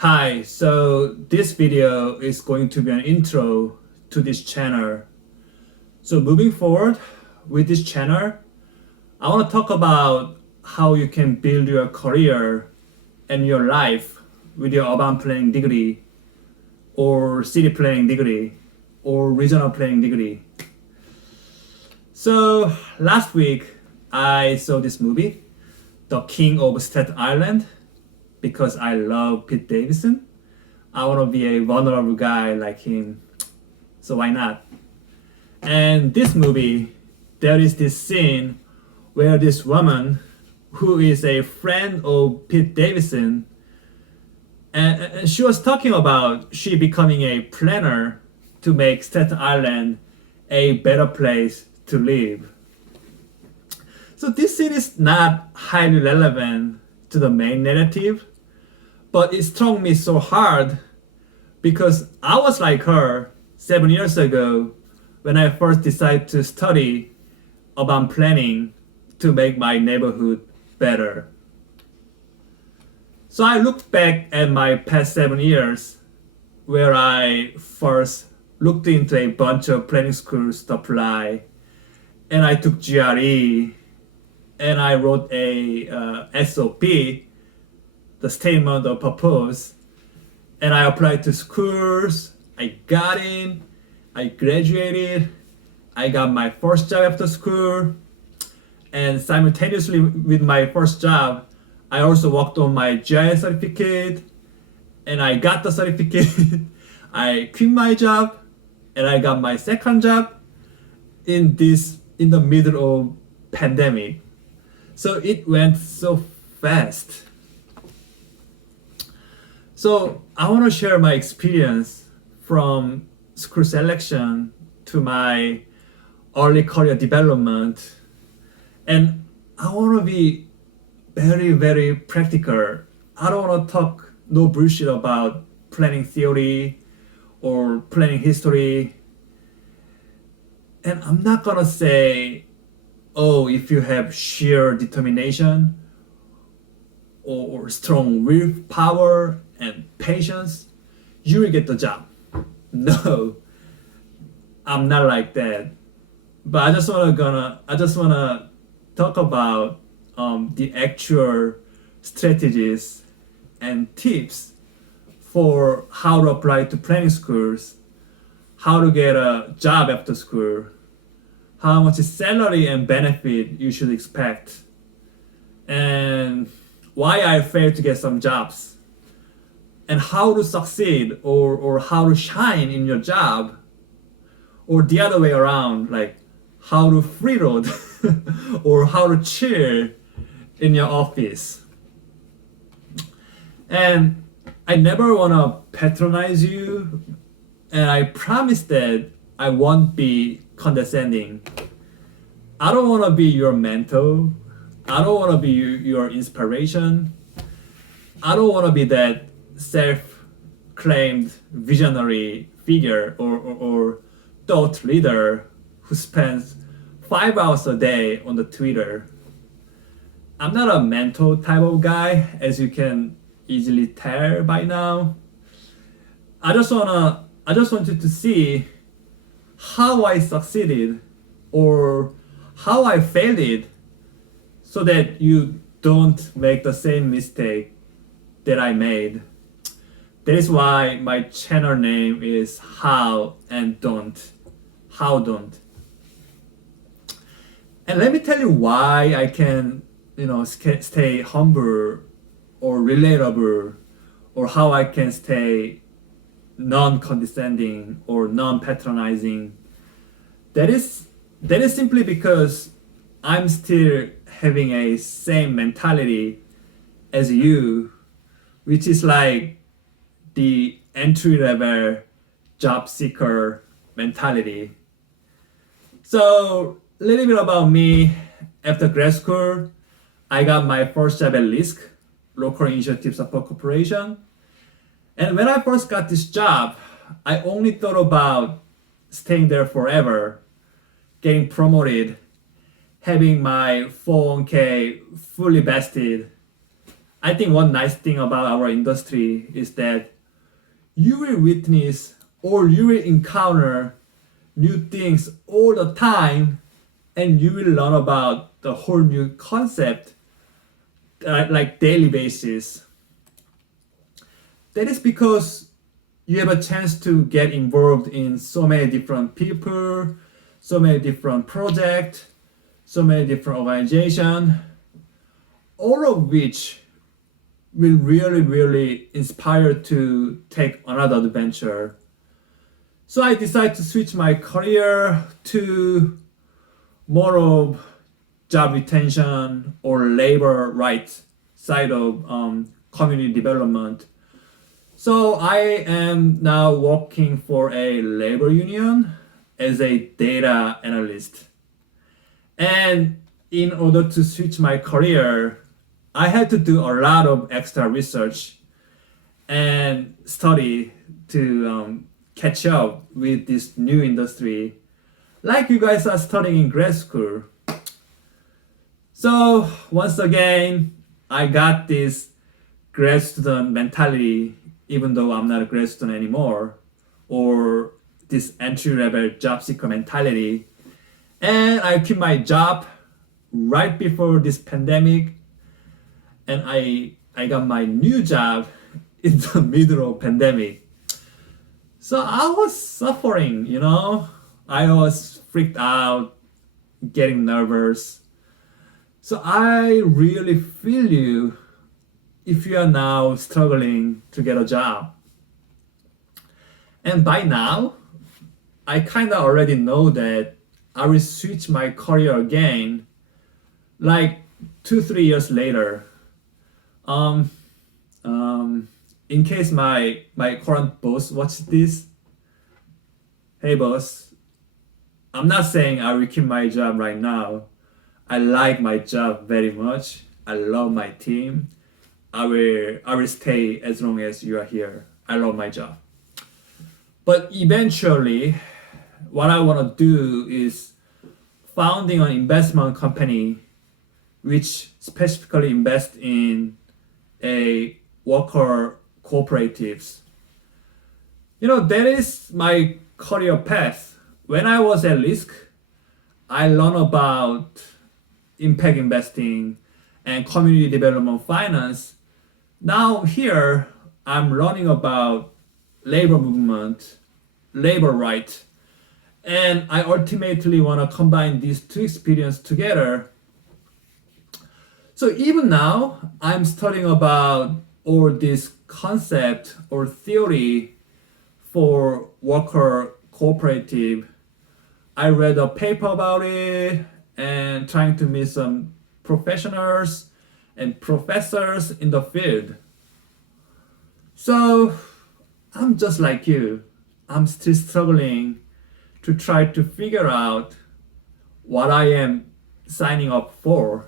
Hi, so this video is going to be an intro to this channel. So moving forward with this channel, I want to talk about how you can build your career and your life with your urban planning degree or city planning degree or regional planning degree. So last week I saw this movie, The King of Staten Island, because I love Pete Davidson. I want to be a vulnerable guy like him, so why not? And this movie, there is this scene where this woman who is a friend of Pete Davidson, and she was talking about she becoming a planner to make Staten Island a better place to live. So this scene is not highly relevant to the main narrative, but it struck me so hard because I was like her 7 years ago when I first decided to study urban planning to make my neighborhood better. So I looked back at my past 7 years where I first looked into a bunch of planning schools to apply, and I took GRE, and I wrote a SOP, the statement of purpose, and I applied to schools. I got in, I graduated, I got my first job after school, and simultaneously with my first job, I also worked on my GIS certificate, and I got the certificate. I quit my job, and I got my second job in the middle of pandemic. So it went so fast. So I want to share my experience from school selection to my early career development. And I want to be very, very practical. I don't want to talk no bullshit about planning theory or planning history. And I'm not going to say, oh, if you have sheer determination or strong willpower and patience, you will get the job. No, I'm not like that. But I just wanna talk about the actual strategies and tips for how to apply to planning schools, how to get a job after school, how much salary and benefit you should expect, and why I failed to get some jobs, and how to succeed or how to shine in your job, or the other way around, like how to freeload or how to chill in your office. And I never want to patronize you, and I promise that I won't be condescending. I don't want to be your mentor. I don't want to be your inspiration. I don't want to be that self-claimed visionary figure or thought leader who spends 5 hours a day on the Twitter. I'm not a mentor type of guy, as you can easily tell by now. I just wanted to see how I succeeded or how I failed it, so that you don't make the same mistake that I made. That is why my channel name is How&Don't. How&Don't. And let me tell you why I can, stay humble or relatable, or how I can stay non-condescending or non-patronizing. That is simply because I'm still having a same mentality as you, which is like the entry-level job seeker mentality. So a little bit about me. After grad school, I got my first job at LIHTC, Local Initiative Support Corporation. And when I first got this job, I only thought about staying there forever, getting promoted, having my 401k fully vested. I think one nice thing about our industry is that you will witness or you will encounter new things all the time, and you will learn about the whole new concept like daily basis. That is because you have a chance to get involved in so many different people, so many different projects, so many different organizations, all of which will really inspire to take another adventure. So I decided to switch my career to more of job retention or labor rights side of community development. So I am now working for a labor union as a data analyst. And in order to switch my career, I had to do a lot of extra research and study to catch up with this new industry, like you guys are studying in grad school. So once again, I got this grad student mentality, even though I'm not a grad student anymore, or this entry-level job seeker mentality. And I quit my job right before this pandemic, and I got my new job in the middle of pandemic. So I was suffering, you know. I was freaked out, getting nervous. So I really feel you if you are now struggling to get a job. And by now, I kind of already know that I will switch my career again, like 2-3 years later. In case my current boss watches this, hey boss, I'm not saying I will keep my job right now. I like my job very much. I love my team. I will stay as long as you are here. I love my job. But eventually, what I want to do is founding an investment company which specifically invests in a worker cooperatives. You know, that is my career path. When I was at Risk, I learned about impact investing and community development finance. Now here, I'm learning about labor movement, labor rights, and I ultimately want to combine these two experiences together. So even now, I'm studying about all this concept or theory for worker cooperative. I read a paper about it and trying to meet some professionals and professors in the field. So I'm just like you. I'm still struggling to try to figure out what I am signing up for.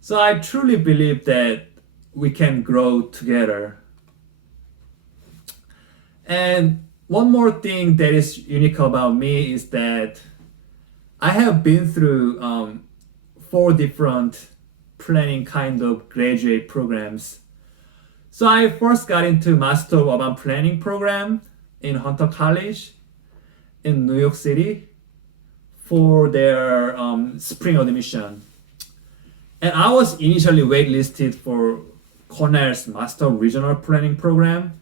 So I truly believe that we can grow together. And one more thing that is unique about me is that I have been through 4 different planning kind of graduate programs. So I first got into Master of Urban Planning program in Hunter College in New York City for their spring admission. And I was initially waitlisted for Cornell's Master of Regional Planning program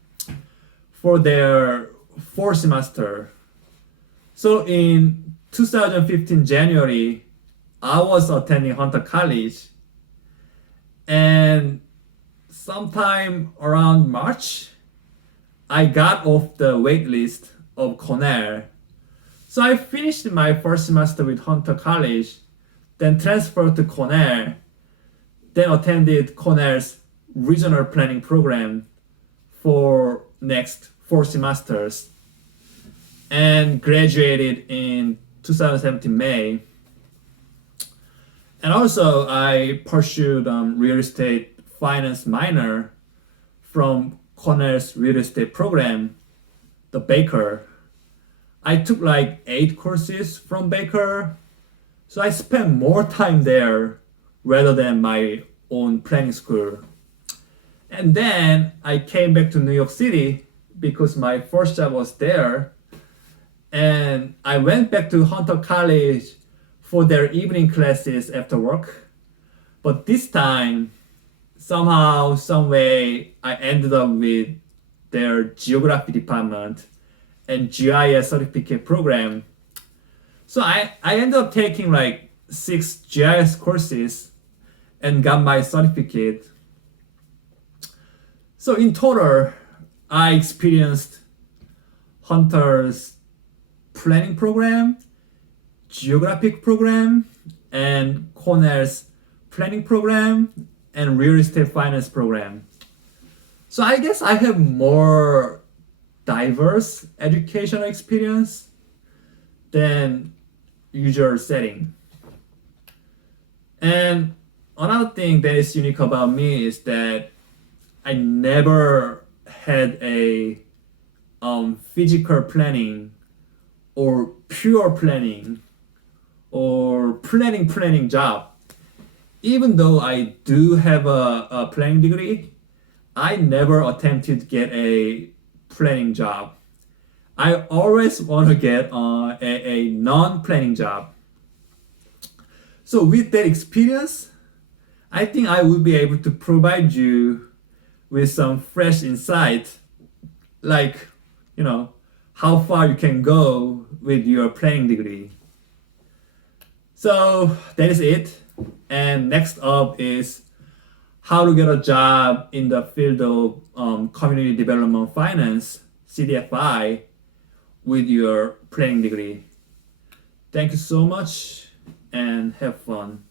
for their 4th semester. So in 2015 January, I was attending Hunter College, and sometime around March, I got off the wait list of Cornell. So I finished my 1st semester with Hunter College, then transferred to Cornell, then attended Cornell's regional planning program for next 4 semesters, and graduated in 2017 May. And also I pursued real estate finance minor from Cornell's real estate program, the Baker. I took like 8 courses from Baker, so I spent more time there rather than my own planning school. And then I came back to New York City because my first job was there. And I went back to Hunter College for their evening classes after work. But this time, somehow, some way, I ended up with their geography department and GIS certificate program. So I ended up taking like 6 GIS courses and got my certificate. So in total, I experienced Hunter's planning program, geographic program, and Cornell's planning program and real estate finance program. So I guess I have more diverse educational experience than usual setting. And another thing that is unique about me is that I never had a physical planning or pure planning or planning job. Even though I do have a planning degree, I never attempted to get a planning job. I always want to get a non-planning job. So with that experience, I think I will be able to provide you with some fresh insight, like, how far you can go with your planning degree. So that is it. And next up is how to get a job in the field of community development finance, CDFI, with your planning degree. Thank you so much and have fun.